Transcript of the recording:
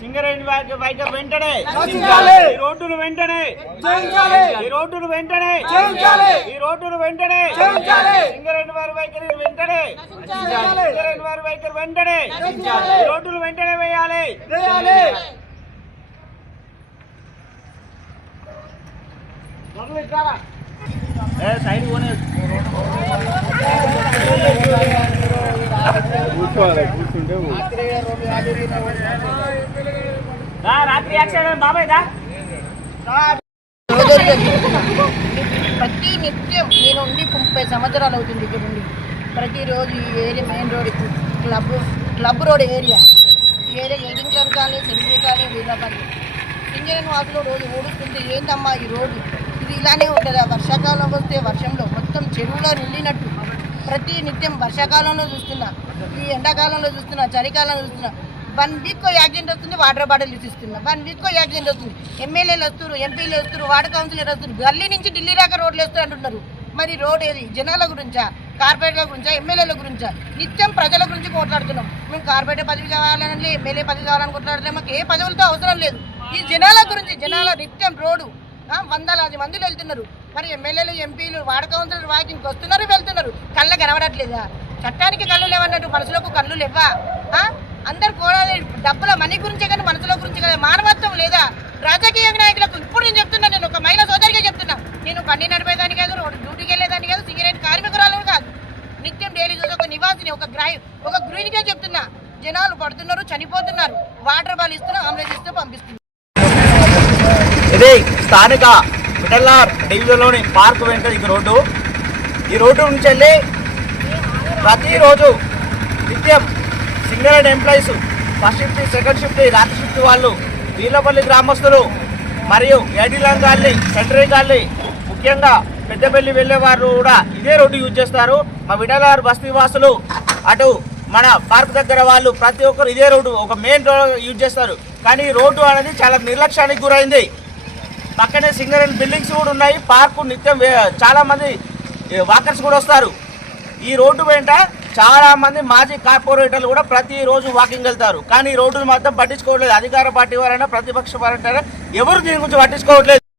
సింగరేణి వైఖరి వెంటనే. ఈ రోడ్డును వెంటనే. ఈ రోడ్డును వెంటనే. ఈ రోడ్డును వెంటనే. సింగరేణి వారి వైఖరి వెంటనే. సింగరేణి వారి వైఖరి వెంటనే. ఈ రోడ్డును వెంటనే వేయాలి సైడ్ పోనీ. దా, రాత్రి యాక్సిడెంట్ బాబాయ్ దా. రోజులు జరుగుతున్నాం. ప్రతి నిత్యం నేను ఉండి ముప్పై సంవత్సరాలు అవుతుంది ఇక్కడ ఉండి ప్రతిరోజు ఈ area main road club club road area ఈ ఏరియా ఎయిటింగ్ క్లబ్ కానీ సెంట్రీ కానీ వీరపల్లి ఇంజనీర్ వాసులో రోజు ఓడుస్తుంటే ఏంటమ్మా ఈ రోడ్డు? ఇది ఇలానే ఉంటుందా? వర్షాకాలం వస్తే వర్షంలో మొత్తం చెరువులో నిండినట్టు ప్రతి నిత్యం వర్షాకాలంలో చూస్తున్నా ఈ ఎండాకాలంలో చూస్తున్నా చలికాలంలో చూస్తున్నా వన్ వీక్ యాక్సిడెంట్ వస్తుంది వాటర్ బాటిల్ ఇస్తున్నా వన్ వీక్ యాక్సిడెంట్ వస్తుంది. ఎమ్మెల్యేలు వస్తారు ఎంపీలు వస్తారు వార్డు కౌన్సిలర్ వస్తారు గల్లీ నుంచి ఢిల్లీ దాకా రోడ్లు వేస్తూ అంటున్నారు. మరి రోడ్ ఏది? జనాల గురించా? కార్పొరేట్ల గురించా? ఎమ్మెల్యేల గురించా? నిత్యం ప్రజల గురించి కొట్లాడుతున్నాం. మేము కార్పొరేటర్ పదవి కావాలని ఎమ్మెల్యే పదవి కావాలని కొట్లాడితే మాకు ఏ పదవులతో అవసరం లేదు. ఈ జనాల గురించి జనాల నిత్యం రోడ్డు వందలాది మందులు వెళ్తున్నారు. మరి ఎమ్మెల్యేలు ఎంపీలు వాడకవంతులు వాకింగ్కి వస్తున్నారు వెళ్తున్నారు. కళ్ళ కనబడట్లేదా? చట్టానికి కళ్ళు లేవన్నట్టు మనసులకు కళ్ళు లేవా? అందరు కూడా డబ్బుల మనీ గురించే కానీ మనసుల గురించి కదా మానవత్వం లేదా? రాజకీయ నాయకులకు ఇప్పుడు నేను చెప్తున్నా నేను ఒక మహిళ సోదరిగా చెప్తున్నా. నేను బండి నడిపేదాని కాదు డ్యూటీకి వెళ్ళేదాన్ని కాదు సిగరెట్ కార్మికురాలు కాదు. నిత్యం డైలీ చూసి ఒక నివాసిని ఒక గ్రాహి ఒక గృహిణిగా చెప్తున్నా. జనాలు పడుతున్నారు చనిపోతున్నారు. వాటర్ బాల్ ఇస్తున్నా ఆంబులెన్స్ ఇస్తూ పంపిస్తున్నారు ఇది స్థానిక మిడల్లార్ డివిజన్లోని పార్క్ వెంట ఈ రోడ్డు. ఈ రోడ్డు నుంచి వెళ్ళి ప్రతిరోజు నిత్యం Singareni employees first shift second shift రాత్రి షిఫ్ట్ వాళ్ళు వీళ్ళపల్లి గ్రామస్తులు మరియు ఏడిలంగాల్ని సెంటరీ గాల్ని ముఖ్యంగా పెద్దపల్లి వెళ్ళేవారు కూడా ఇదే రోడ్డు యూజ్ చేస్తారు. మా విడలార్ బస్తీ వాసులు అటు మన పార్క్ దగ్గర వాళ్ళు ప్రతి ఒక్కరు ఇదే రోడ్డు ఒక మెయిన్ రోడ్ యూజ్ చేస్తారు. కానీ రోడ్డు అనేది చాలా నిర్లక్ష్యానికి గురైంది. పక్కనే సింగరేణి బిల్డింగ్స్ కూడా ఉన్నాయి. పార్కు నిత్యం చాలామంది చాలా మంది వాకర్స్ కూడా వస్తారు. ఈ రోడ్డు వెంట చాలా మంది మాజీ కార్పొరేటర్లు కూడా ప్రతిరోజు వాకింగ్ వెళ్తారు. కానీ ఈ రోడ్డు మాత్రం పట్టించుకోవట్లేదు. అధికార పార్టీ వారైనా ప్రతిపక్ష వారైనా ఎవరు దీని గురించి పట్టించుకోవట్లేదు.